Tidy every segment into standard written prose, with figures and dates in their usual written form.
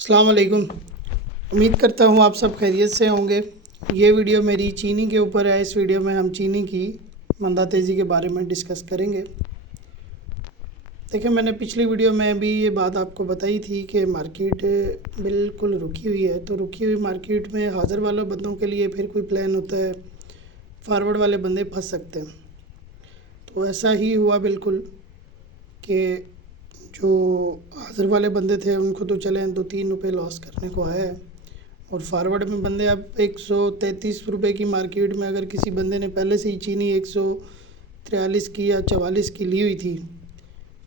अस्सलाम वालेकुम। उम्मीद करता हूँ आप सब खैरियत से होंगे। ये वीडियो मेरी चीनी के ऊपर है। इस वीडियो में हम चीनी की मंदा तेज़ी के बारे में डिस्कस करेंगे। देखिए, मैंने पिछली वीडियो में भी ये बात आपको बताई थी कि मार्केट बिल्कुल रुकी हुई है। तो रुकी हुई मार्केट में हाज़िर वाले बंदों के लिए फिर कोई प्लान होता है, फारवर्ड वाले बंदे फंस सकते हैं। तो ऐसा ही हुआ बिल्कुल कि जो हाज़िर वाले बंदे थे उनको तो चले 2-3 रुपये लॉस करने को आया है। और फारवर्ड में बंदे अब 133 रुपये की मार्केट में, अगर किसी बंदे ने पहले से ही चीनी 143 की या 44 की ली हुई थी,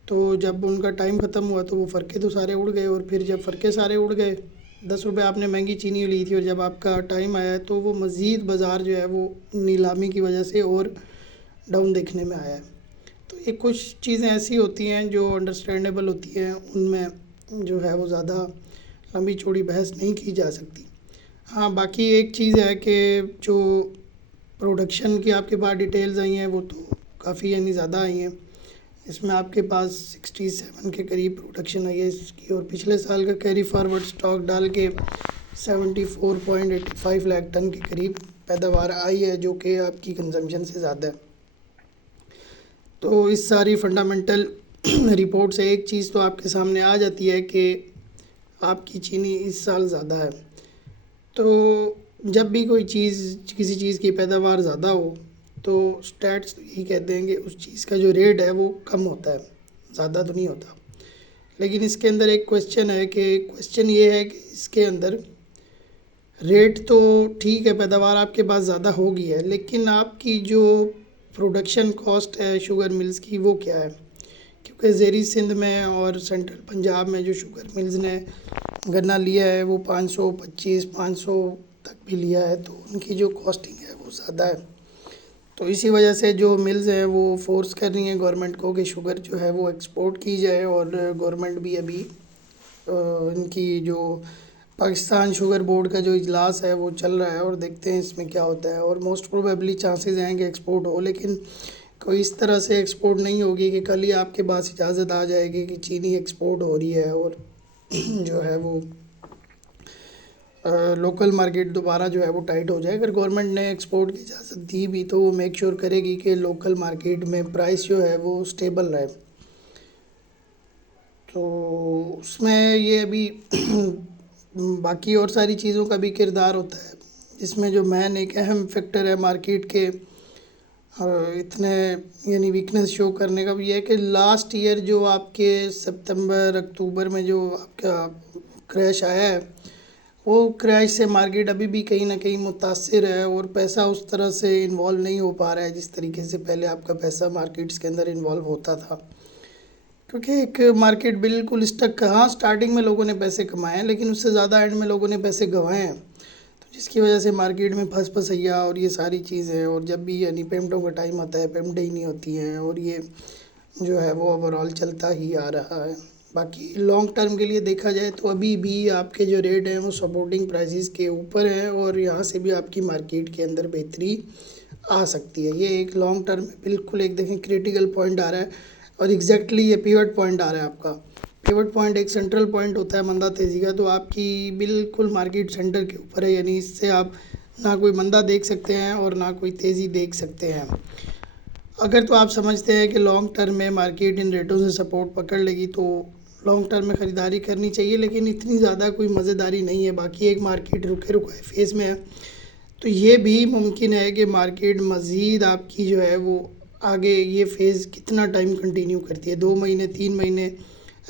तो जब उनका टाइम ख़त्म हुआ तो वो फ़र्के तो सारे उड़ गए। और फिर जब फ़र्के सारे उड़ गए, 10 रुपये आपने महंगी चीनी ली थी और जब आपका टाइम आया तो वो मज़ीद बाज़ार जो है वो नीलामी की वजह से और डाउन देखने में आया है। तो ये कुछ चीज़ें ऐसी होती हैं जो अंडरस्टैंडेबल होती हैं, उनमें जो है वो ज़्यादा लंबी चौड़ी बहस नहीं की जा सकती। हाँ, बाकी एक चीज़ है कि जो प्रोडक्शन की आपके पास डिटेल्स आई हैं वो तो काफ़ी यानी ज़्यादा आई हैं। इसमें आपके पास 67 के करीब प्रोडक्शन आई है इसकी, और पिछले साल का कैरी फॉरवर्ड स्टॉक डाल के 74.85 लाख टन के करीब पैदावार आई है, जो कि आपकी कंजम्पशन से ज़्यादा है। तो इस सारी फंडामेंटल रिपोर्ट से एक चीज़ तो आपके सामने आ जाती है कि आपकी चीनी इस साल ज़्यादा है। तो जब भी कोई चीज़, किसी चीज़ की पैदावार ज़्यादा हो तो स्टैट्स यही कहते हैं कि उस चीज़ का जो रेट है वो कम होता है, ज़्यादा तो नहीं होता। लेकिन इसके अंदर एक क्वेश्चन है कि क्वेश्चन ये है कि इसके अंदर रेट तो ठीक है, पैदावार आपके पास ज़्यादा होगी है, लेकिन आपकी जो प्रोडक्शन कॉस्ट है शुगर मिल्स की वो क्या है? क्योंकि ज़ेरी सिंध में और सेंट्रल पंजाब में जो शुगर मिल्स ने गन्ना लिया है वो 525-500 तक भी लिया है, तो उनकी जो कॉस्टिंग है वो ज़्यादा है। तो इसी वजह से जो मिल्स हैं वो फोर्स कर रही हैं गवर्नमेंट को कि शुगर जो है वो एक्सपोर्ट की जाए। और गवर्नमेंट भी अभी इनकी जो पाकिस्तान शुगर बोर्ड का जो इजलास है वो चल रहा है और देखते हैं इसमें क्या होता है। और मोस्ट प्रोबेबली चांसेस हैं कि एक्सपोर्ट हो, लेकिन कोई इस तरह से एक्सपोर्ट नहीं होगी कि कल ही आपके पास इजाज़त आ जाएगी कि चीनी एक्सपोर्ट हो रही है और जो है वो लोकल मार्केट दोबारा जो है वो टाइट हो जाए। अगर गवर्नमेंट ने एक्सपोर्ट की इजाज़त दी भी तो वो मेक श्योर करेगी कि लोकल मार्केट में प्राइस जो है वो स्टेबल रहे। तो उसमें ये अभी बाकी और सारी चीज़ों का भी किरदार होता है, जिसमें जो मेन एक अहम फैक्टर है मार्केट के इतने यानी वीकनेस शो करने का भी ये है कि लास्ट ईयर जो आपके सितंबर अक्टूबर में जो आपका क्रैश आया है, वो क्रैश से मार्केट अभी भी कहीं ना कहीं मुतासिर है और पैसा उस तरह से इन्वॉल्व नहीं हो पा रहा है जिस तरीके से पहले आपका पैसा मार्केट्स के अंदर इन्वॉल्व होता था। क्योंकि एक मार्केट बिल्कुल स्टक, हाँ स्टार्टिंग में लोगों ने पैसे कमाए हैं लेकिन उससे ज़्यादा एंड में लोगों ने पैसे गंवाए हैं, तो जिसकी वजह से मार्केट में फंस फसैया और ये सारी चीज़ें। और जब भी यानी पेमेंटों का टाइम आता है पेमेंटें ही नहीं होती हैं और ये जो है वो ओवरऑल चलता ही आ रहा है। बाकी लॉन्ग टर्म के लिए देखा जाए तो अभी भी आपके जो रेट हैं वो सपोर्टिंग प्राइसेस के ऊपर हैं और यहाँ से भी आपकी मार्केट के अंदर बेहतरी आ सकती है। ये एक लॉन्ग टर्म में बिल्कुल एक देखें क्रिटिकल पॉइंट आ रहा है और एग्जैक्टली ये पिवट पॉइंट आ रहा है आपका। पिवट पॉइंट एक सेंट्रल पॉइंट होता है मंदा तेज़ी का, तो आपकी बिल्कुल मार्केट सेंटर के ऊपर है, यानी इससे आप ना कोई मंदा देख सकते हैं और ना कोई तेज़ी देख सकते हैं। अगर तो आप समझते हैं कि लॉन्ग टर्म में मार्केट इन रेटों से सपोर्ट पकड़ लेगी तो लॉन्ग टर्म में ख़रीदारी करनी चाहिए, लेकिन इतनी ज़्यादा कोई मज़ेदारी नहीं है। बाकी एक मार्केट रुके रुकाए फेज़ में है, तो ये भी मुमकिन है कि मार्केट मज़ीद आपकी जो है वो आगे ये फ़ेज़ कितना टाइम कंटिन्यू करती है, 2 महीने 3 महीने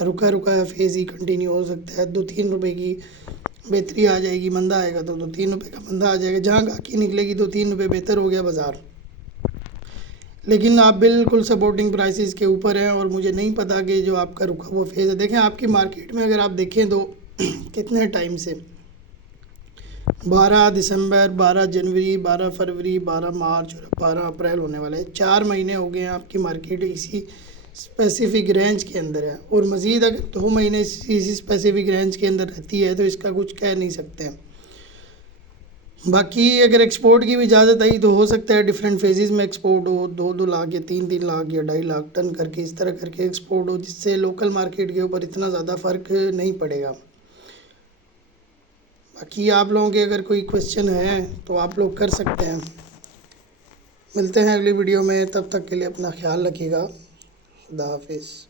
रुका रुका फेज़ ही कंटिन्यू हो सकता है। 2-3 रुपये की बेहतरी आ जाएगी, मंदा आएगा तो 2-3 रुपये का मंदा आ जाएगा, जहाँ गाकी निकलेगी 2-3 रुपये बेहतर हो गया बाज़ार। लेकिन आप बिल्कुल सपोर्टिंग प्राइसेस के ऊपर हैं और मुझे नहीं पता कि जो आपका रुका हुआ फेज़ है, देखें आपकी मार्केट में अगर आप देखें तो कितने टाइम से 12 दिसंबर, 12 जनवरी, 12 फरवरी, 12 मार्च और 12 अप्रैल होने वाला है, 4 महीने हो गए हैं आपकी मार्केट इसी स्पेसिफिक रेंज के अंदर है। और मज़ीद अगर 2 महीने इसी स्पेसिफिक रेंज के अंदर रहती है तो इसका कुछ कह नहीं सकते हैं। बाकी अगर एक्सपोर्ट की भी इजाज़त आई तो हो सकता है डिफरेंट फेजेस में एक्सपोर्ट हो, 2-2 लाख या 3-3 लाख या 2.5 लाख टन करके इस तरह करके एक्सपोर्ट हो, जिससे लोकल मार्केट के ऊपर इतना ज़्यादा फ़र्क नहीं पड़ेगा। बाकी आप लोगों के अगर कोई क्वेश्चन है तो आप लोग कर सकते हैं। मिलते हैं अगली वीडियो में, तब तक के लिए अपना ख्याल रखिएगा। खुदा हाफिज़।